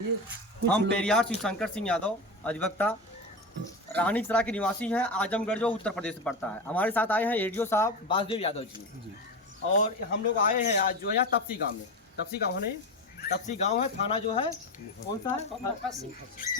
हम पेरियार श्री शंकर सिंह यादव अधिवक्ता रानी सरा के निवासी हैं। आजमगढ़ जो उत्तर प्रदेश में पड़ता है। हमारे साथ आए हैं एडीओ साहब वासुदेव यादव जी और हम लोग आए हैं आज जो है तपसी गांव में। तपसी गांव नहीं, तपसी गांव है, थाना जो है कौन सा है,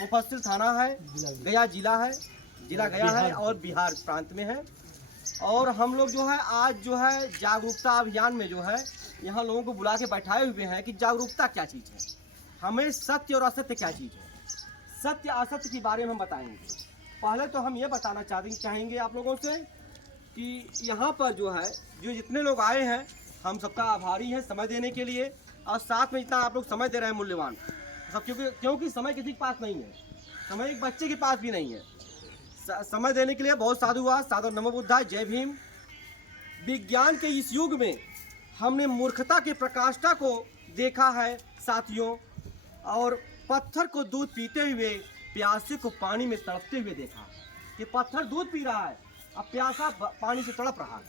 मुफस्सिल थाना है, गया जिला है, जिला गया है और बिहार प्रांत में है। और हम लोग जो है आज जो है जागरूकता अभियान में जो है यहाँ लोगों को बुला के बैठाए हुए हैं कि जागरूकता क्या चीज़ है, हमें सत्य और असत्य क्या चीज़ है, सत्य असत्य के बारे में हम बताएंगे। पहले तो हम ये बताना चाहेंगे आप लोगों से कि यहाँ पर जो है जो जितने लोग आए हैं हम सबका आभारी हैं समय देने के लिए, और साथ में इतना आप लोग समय दे रहे हैं मूल्यवान सब, क्योंकि समय किसी के पास नहीं है, समय एक बच्चे के पास भी नहीं है। समय देने के लिए बहुत साधुवाद, साधु नमो बुद्धाय, जय भीम। विज्ञान के इस युग में हमने मूर्खता के प्रकाष्ठा को देखा है साथियों, और पत्थर को दूध पीते हुए प्यासे को पानी में तड़पते हुए देखा कि पत्थर दूध पी रहा है अब प्यासा पानी से तड़प रहा है।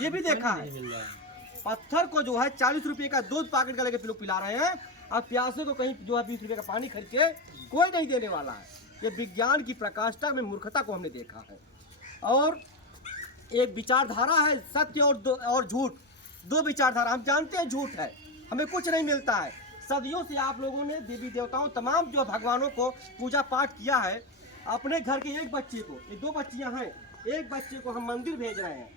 ये भी देखा है पत्थर को जो है 40 रुपये का दूध पैकेट का लेकर लोग पिला रहे हैं और प्यासे को कहीं जो है 20 रुपये का पानी खरीद के कोई नहीं देने वाला है। ये विज्ञान की प्रकाष्ठा में मूर्खता को हमने देखा है। और एक विचारधारा है सत्य और झूठ, दो विचारधारा। हम जानते हैं झूठ है, हमें कुछ नहीं मिलता है। सदियों से आप लोगों ने देवी देवताओं तमाम जो भगवानों को पूजा पाठ किया है। अपने घर के एक बच्चे को, ये दो बच्चियां हैं, एक बच्चे को हम मंदिर भेज रहे हैं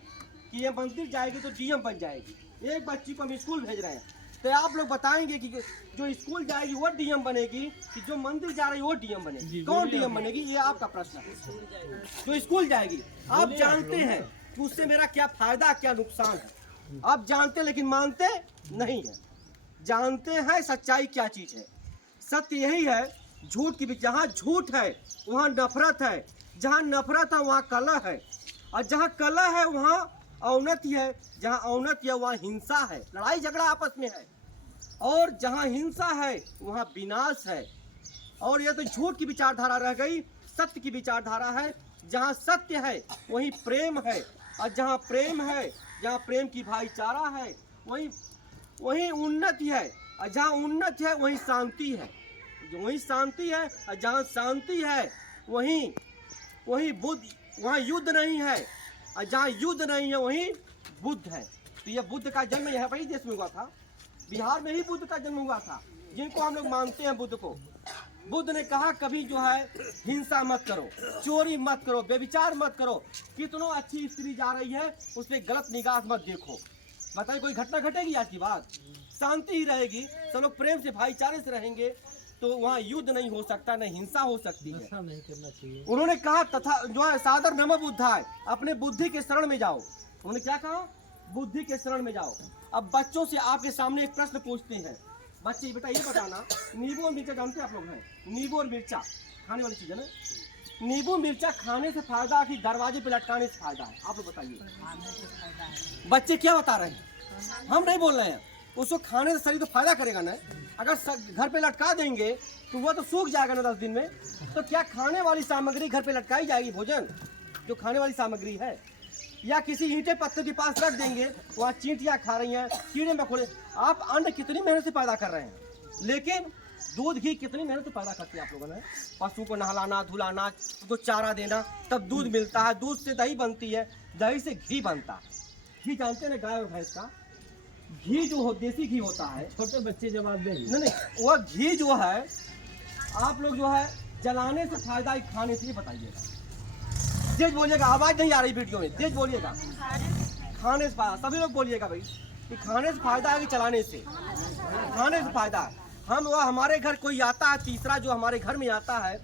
कि ये मंदिर जाएगी तो डीएम बन जाएगी, एक बच्ची को हम स्कूल भेज रहे हैं। तो आप लोग बताएंगे कि जो स्कूल जाएगी वो डीएम बनेगी कि जो मंदिर जा रही है वो डीएम बनेगी? कौन डीएम बनेगी, ये आपका प्रश्न है। जो स्कूल जाएगी आप जानते हैं कि उससे मेरा क्या फायदा क्या नुकसान है, आप जानते लेकिन मानते नहीं है। जानते हैं सच्चाई क्या चीज़ है, सत्य यही है। झूठ की भी, जहाँ झूठ है वहाँ नफरत है, जहाँ नफरत है वहाँ कलह है, और जहाँ कलह है वहाँ अवनति है, जहाँ अवनति है वहाँ हिंसा है, लड़ाई झगड़ा आपस में है, और जहाँ हिंसा है वहाँ विनाश है। और यह तो झूठ की विचारधारा रह गई, सत्य की विचारधारा है। जहाँ सत्य है वहीं प्रेम है, और जहाँ प्रेम है, जहाँ प्रेम की भाईचारा है वहीं उन्नति है, और जहाँ उन्नति है वहीं शांति है, वहीं शांति है। और जहाँ शांति है वहीं बुद्ध, वहाँ युद्ध नहीं है, और जहाँ युद्ध नहीं है वहीं बुद्ध है। तो यह बुद्ध का जन्म यह वही देश में हुआ था, बिहार में ही बुद्ध का जन्म हुआ था, जिनको हम लोग मानते हैं बुद्ध को। बुद्ध ने कहा कभी जो है हिंसा मत करो, चोरी मत करो, बेविचार मत करो, कितनों अच्छी स्त्री जा रही है उस पर गलत निगाह मत देखो। बताइए कोई घटना घटेगी आज की बात? शांति ही रहेगी, सब लोग प्रेम से भाईचारे से रहेंगे तो वहाँ युद्ध नहीं हो सकता, नहीं हिंसा हो सकती है। नहीं करना चाहिए। उन्होंने कहा तथा जो है सादर नमो बुद्धाय, अपने बुद्धि के शरण में जाओ। उन्होंने क्या कहा? बुद्धि के शरण में जाओ। अब बच्चों से आपके सामने एक प्रश्न पूछते हैं, बच्चे बेटा ये बताना, नींबू और मिर्चा जानते हैं आप लोग हैं? नींबू और मिर्चा खाने वाली चीज है ना, नींबू मिर्चा खाने से फायदा कि दरवाजे पे लटकाने से फायदा है? आप लोग बताइए। बच्चे क्या बता रहे हैं? हम नहीं बोल रहे हैं, उसको खाने से शरीर तो फायदा करेगा ना। अगर घर पे लटका देंगे तो वह तो सूख जाएगा ना 10 दिन में। तो क्या खाने वाली सामग्री घर पे लटकाई जाएगी, भोजन जो खाने वाली सामग्री है, या किसी ईंटे पत्थर के पास रख देंगे, वहाँ चींटियाँ खा रही हैं, कीड़े मकोड़े। आप अन्न कितनी मेहनत से पैदा कर रहे हैं, लेकिन दूध घी कितनी मेहनत से पैदा करते हैं आप लोगों ने। पशु को नहलाना धुलाना, उसको चारा देना, तब दूध मिलता है, दूध से दही बनती है, दही से घी बनता है। घी जानते हैं ना, गाय और भैंस का घी जो हो, देसी घी होता है। छोटे बच्चे जवाब देंगे नहीं, वह घी जो है आप लोग जो है जलाने से फायदा है, खाने से? बताइएगा, तेज बोलिएगा, आवाज नहीं आ रही वीडियो में, तेज बोलिएगा। खाने से फायदा, सभी लोग बोलिएगा भाई कि खाने से फायदा है कि चलाने से? खाने से फायदा है। हम वह हमारे घर कोई आता है, तीसरा जो हमारे घर में आता है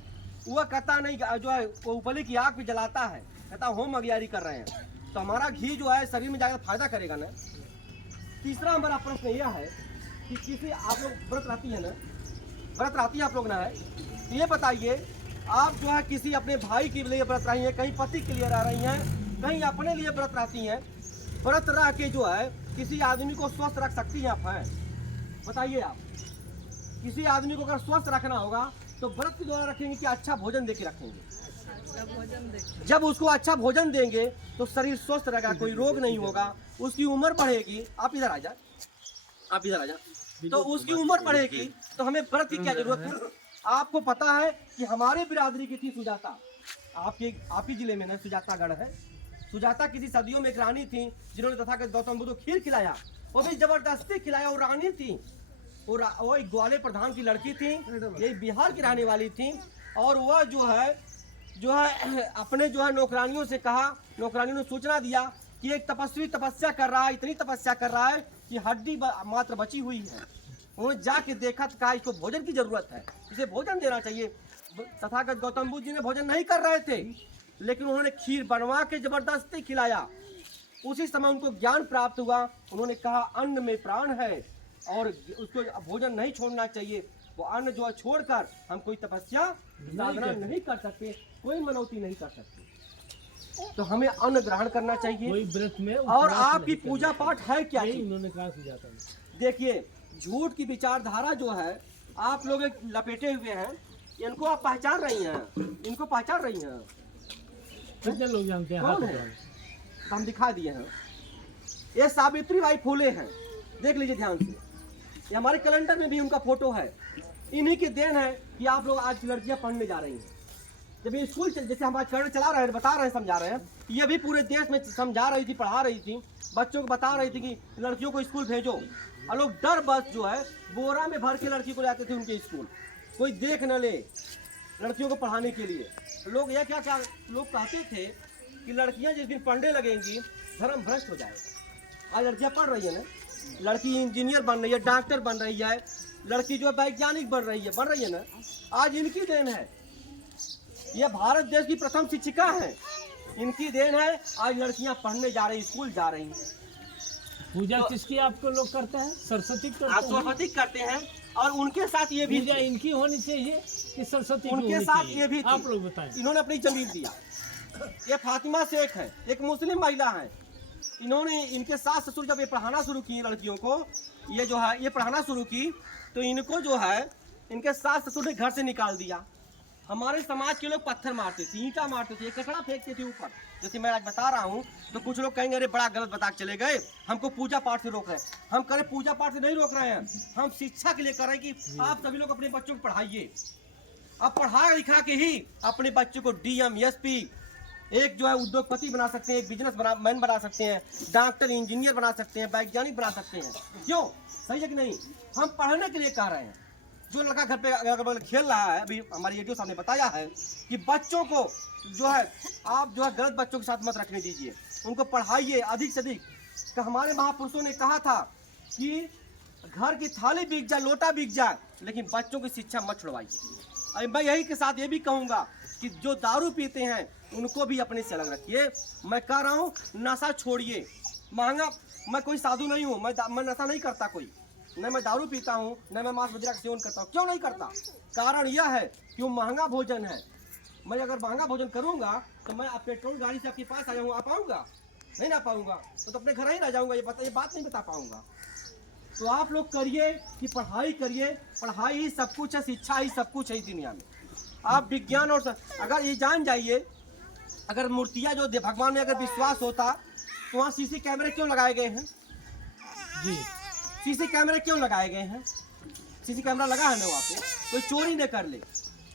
वह कहता नहीं जो है वो उपली की आग पे जलाता है, कहता होम अगियारी कर रहे हैं, तो हमारा घी जो है शरीर में जाकर फायदा करेगा ना। तीसरा हमारा प्रश्न यह है कि किसी आप लोग व्रत रहती है ना, व्रत रहती है आप लोग ना है, तो ये बताइए आप जो है किसी अपने भाई के लिए व्रत रही हैं, कहीं पति के लिए रह रही हैं, कहीं अपने लिए व्रत रहती हैं, व्रत रह के जो है किसी आदमी को स्वस्थ रख सकती हैं आप? हैं बताइए आप, किसी आदमी को अगर स्वस्थ रखना होगा तो व्रत के द्वारा रखेंगे कि अच्छा भोजन दे के रखेंगे? जब उसको अच्छा भोजन देंगे तो शरीर स्वस्थ रहेगा, कोई रोग नहीं होगा, उसकी उम्र बढ़ेगी। आप इधर आ जा, आप इधर आ जा। तो उसकी उम्र बढ़ेगी तो हमें व्रत की क्या जरूरत है। आपको पता है कि हमारे बिरादरी की थी सुजाता, आपके जिले में ना सुजातागढ़ है। सुजाता किसी सदियों में एक रानी थी जिन्होंने तथागत गौतम बुद्ध को खीर खिलाया, वो भी जबरदस्ती खिलाया। वो रानी थी, वो एक ग्वालियर प्रधान की लड़की थी, ये बिहार की रहने वाली थी। और वह जो है अपने नौकरानियों से कहा, नौकरानियों ने सूचना दिया कि एक तपस्वी तपस्या कर रहा है, इतनी तपस्या कर रहा है कि हड्डी मात्र बची हुई है। उन्होंने जाके देखा तो कहा इसको भोजन की जरूरत है, इसे भोजन देना चाहिए। तथागत गौतम बुद्ध जी ने भोजन नहीं कर रहे थे, लेकिन उन्होंने खीर बनवा के जबरदस्ती खिलाया। उसी समय उनको ज्ञान प्राप्त हुआ। उन्होंने कहा अन्न में प्राण है और उसको भोजन नहीं छोड़ना चाहिए। वो अन्न जो है छोड़कर हम कोई तपस्या साधना नहीं कर सकते, कोई मनौती नहीं कर सकते। तो हमें अन्न ग्रहण करना चाहिए। कोई व्रत में और आपकी पूजा पाठ है क्या? उन्होंने कहा सुजाता ने। देखिए, झूठ की विचारधारा जो है आप लोग एक लपेटे हुए हैं, इनको आप पहचान रही हैं, इनको पहचान रही हैं? कितने लोग जानते हैं? कौन है? हम दिखा दिए हैं। ये सावित्री बाई फुले हैं, देख लीजिए ध्यान से। ये हमारे कैलेंडर में भी उनका फोटो है। इन्हीं की देन है कि आप लोग आज लड़कियां पढ़ने जा रही हैं। जब ये स्कूल जैसे हम आज कैलेंडर चला रहे हैं, बता रहे हैं, समझा रहे हैं, ये भी पूरे देश में समझा रही थी, पढ़ा रही थी, बच्चों को बता रही थी कि लड़कियों को स्कूल भेजो। और लोग डर बस जो है बोरा में भर के लड़की को ले आते थे उनके स्कूल, कोई देख न ले लड़कियों को पढ़ाने के लिए। लोग यह क्या लोग कहते थे कि लड़कियां जिस दिन पढ़ने लगेंगी धर्म भ्रष्ट हो जाएगा। आज लड़कियां पढ़ रही है ना, लड़की इंजीनियर बन रही है, डॉक्टर बन रही है, लड़की जो वैज्ञानिक बन रही है ना, आज इनकी देन है। ये भारत देश की प्रथम शिक्षिका है, इनकी देन है। आज लड़कियां पढ़ने जा रही, स्कूल जा रही। पूजा किसकी आपको लोग करते हैं? सरस्वती सरस्वती करते हैं। और उनके साथ ये भी इनकी होनी चाहिए कि सरस्वती उनके साथ ये भी आप लोग बताएं। इन्होंने अपनी जमीन दिया। ये फातिमा शेख है, एक मुस्लिम महिला है। इन्होंने इनके सास ससुर जब ये पढ़ाना शुरू की लड़कियों को, ये जो है ये पढ़ाना शुरू की, तो इनको जो है इनके सास ससुर ने घर से निकाल दिया। हमारे समाज के लोग पत्थर मारते थे, ईंटा मारते थे, कचड़ा फेंकते थे ऊपर। जैसे मैं आज बता रहा हूँ तो कुछ लोग कहेंगे अरे बड़ा गलत बता के चले गए, हमको पूजा पाठ से रोक रहे हैं। हम करें पूजा पाठ से नहीं रोक रहे हैं, हम शिक्षा के लिए कर रहे हैं कि आप सभी लोग अपने बच्चों को पढ़ाइए। अब पढ़ा लिखा के ही अपने बच्चों को डीएम, एसपी, एक जो है उद्योगपति बना सकते हैं, एक बिजनेसमैन बना सकते हैं, डॉक्टर, इंजीनियर बना सकते हैं, वैज्ञानिक बना सकते हैं। क्यों? सही है कि नहीं? हम पढ़ने के लिए कह रहे हैं। जो लड़का घर पे अगर खेल रहा है, अभी हमारी एडीओ साहब ने बताया है कि बच्चों को जो है आप जो है गलत बच्चों के साथ मत रखने दीजिए, उनको पढ़ाइए अधिक से अधिक। तो हमारे महापुरुषों ने कहा था कि घर की थाली बिक जाए, लोटा बिक जाए, लेकिन बच्चों की शिक्षा मत छुड़वाइए। अरे मैं यही के साथ ये भी कहूँगा कि जो दारू पीते हैं उनको भी अपने से अलग रखिए। मैं कह रहा हूँ नशा छोड़िए। महंगा, मैं कोई साधु नहीं हूँ, मैं नशा नहीं करता कोई, न मैं दारू पीता हूँ, न मैं मांस मदिरा का सेवन करता हूँ। क्यों नहीं करता? कारण यह है कि वो महंगा भोजन है। मैं अगर महंगा भोजन करूँगा तो मैं पेट्रोल गाड़ी से आपके पास आया हूँ, आ पाऊँगा? नहीं ना पाऊँगा, तो अपने घर ही रह जाऊँगा। ये बात नहीं बता पाऊँगा। तो आप लोग करिए कि पढ़ाई करिए, पढ़ाई ही सब कुछ है, शिक्षा ही सब कुछ है इस दुनिया में। आप विज्ञान और अगर ये जान जाइए, अगर मूर्तियाँ जो भगवान में अगर विश्वास होता तो वहाँ सीसी कैमरे क्यों लगाए गए हैं? जी, सीसी कैमरे क्यों लगाए गए हैं? सीसी कैमरा लगा है ना वहाँ पे, कोई चोरी न कर ले।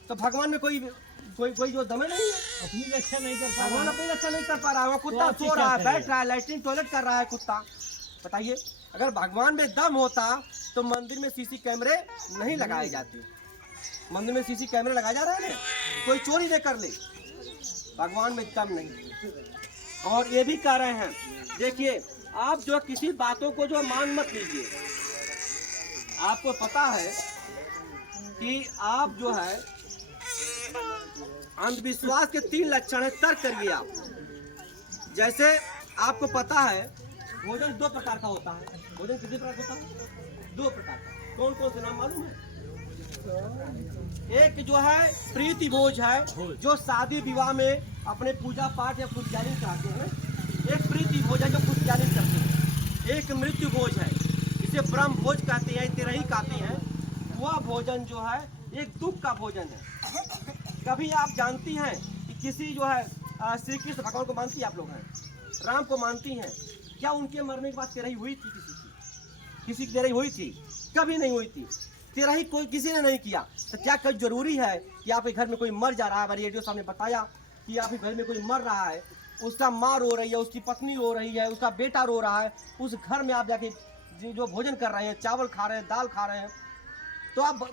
तो भगवान में कोई जो दमे नहीं है, अपनी रक्षा नहीं कर पा भगवान अपनी रक्षा नहीं कर पा रहा है। कुत्ता सो रहा है, बैठ रहा है, लैट्रिन टॉयलेट कर रहा है कुत्ता। बताइए, अगर भगवान में दम होता तो मंदिर में सीसी कैमरे नहीं लगाए जाते। मंदिर में सीसी कैमरे लगाए जा रहे हैं, कोई चोरी न कर ले। भगवान में दम नहीं। और ये भी कह रहे हैं, देखिए आप जो किसी बातों को जो मान मत लीजिए। आपको पता है कि आप जो है अंधविश्वास के 3 लक्षण है, तर्क करिए आप। जैसे आपको पता है भोजन 2 प्रकार का होता है। भोजन कितने प्रकार का होता है? 2 प्रकार का। कौन कौन से नाम मालूम है? एक जो है प्रीति भोज है, जो शादी विवाह में अपने पूजा पाठ या पुजारी कराते हैं। एक प्रीति भोज है जो पुजारी करते हैं। एक मृत्यु भोज है, इसे ब्रह्म भोज कहते हैं, तिरही कहते हैं। वह भोजन जो है एक दुख का भोजन है। कभी आप जानती हैं कि किसी जो है श्री कृष्ण भगवान को मानती है, आप लोग हैं, राम को मानती हैं, क्या उनके मरने के बाद तिरही हुई थी? किसी की तिरही हुई थी? कभी नहीं हुई थी, तेरा ही कोई किसी ने नहीं किया। तो क्या कोई जरूरी है कि आपके घर में कोई मर जा रहा है? हमारे रेडियो साहब ने बताया कि आपके घर में कोई मर रहा है, उसका माँ रो रही है, उसकी पत्नी रो रही है, उसका बेटा रो रहा है, उस घर में आप जाके जो भोजन कर रहे हैं, चावल खा रहे हैं, दाल खा रहे हैं,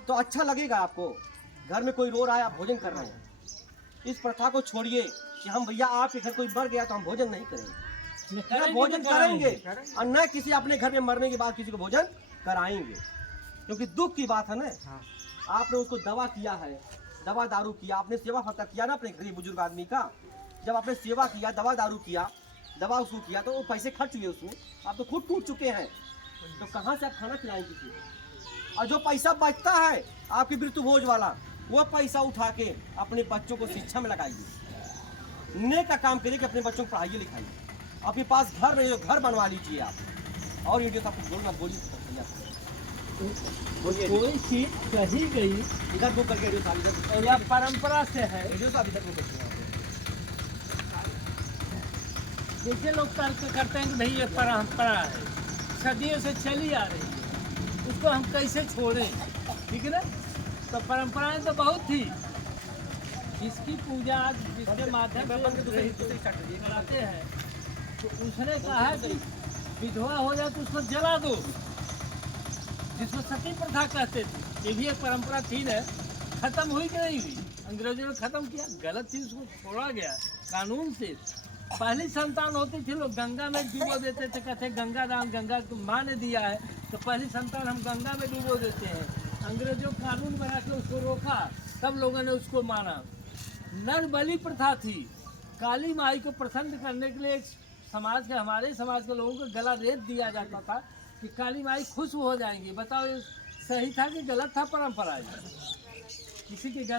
तो अच्छा लगेगा आपको? घर में कोई रो रहा है, आप भोजन कर रहे हैं। इस प्रथा को छोड़िए कि हम भैया आपके घर कोई मर गया तो हम भोजन नहीं करेंगे, न भोजन करेंगे और न किसी अपने घर में मरने के बाद किसी को भोजन कराएंगे, क्योंकि दुख की बात है ना। आपने उसको दवा किया है, दवा दारू किया, आपने सेवा फता किया ना अपने गरीब बुजुर्ग आदमी का। जब आपने सेवा किया, दवा दारू किया, दवा उसको किया, तो वो पैसे खर्च हुए उसमें, आप तो खुद टूट चुके हैं, तो कहाँ से आप खाना खिलाएंगे किसी को? और जो पैसा बचता है आपकी मृत्यु भोज वाला, वो पैसा उठा के अपने बच्चों को शिक्षा में लगाइए, नेक का काम करिए कि अपने बच्चों को पढ़ाइए लिखाइए। आपके पास घर नहीं, घर बनवा लीजिए आप। और ये जो आपको बोलना बोलिए, कोई चीज कही गई इधर बुक करके रेडियो साहब इधर, और या परंपरा से है, रेडियो साहब इधर बुक करके जैसे लोग तर्क करते हैं कि भाई ये परंपरा है, सदियों से चली आ रही है, उसको हम कैसे छोड़ें? ठीक है ना? तो परंपराएं तो बहुत थी, जिसकी पूजा जिसके माध्यम से कराते हैं, तो उसने कहा कि विधवा हो जाए तो उसको जला दो, जिसको सती प्रथा कहते थे। ये भी एक परंपरा थी ना, खत्म हुई कि नहीं हुई? अंग्रेजों ने खत्म किया, गलत थी, उसको छोड़ा गया कानून से। पहली संतान होती थी, लोग गंगा में डुबो देते थे, कहते गंगा दान, गंगा माँ ने दिया है तो पहली संतान हम गंगा में डुबो देते हैं। अंग्रेजों कानून बना के उसको रोका, तब लोगों ने उसको माना। नर बलि प्रथा थी, काली माई को प्रसन्न करने के लिए एक समाज के, हमारे समाज के लोगों को गला रेत दिया जाता था कि काली माई खुश हो जाएंगी। बताओ ये सही था कि गलत था? परंपरा किसी के गला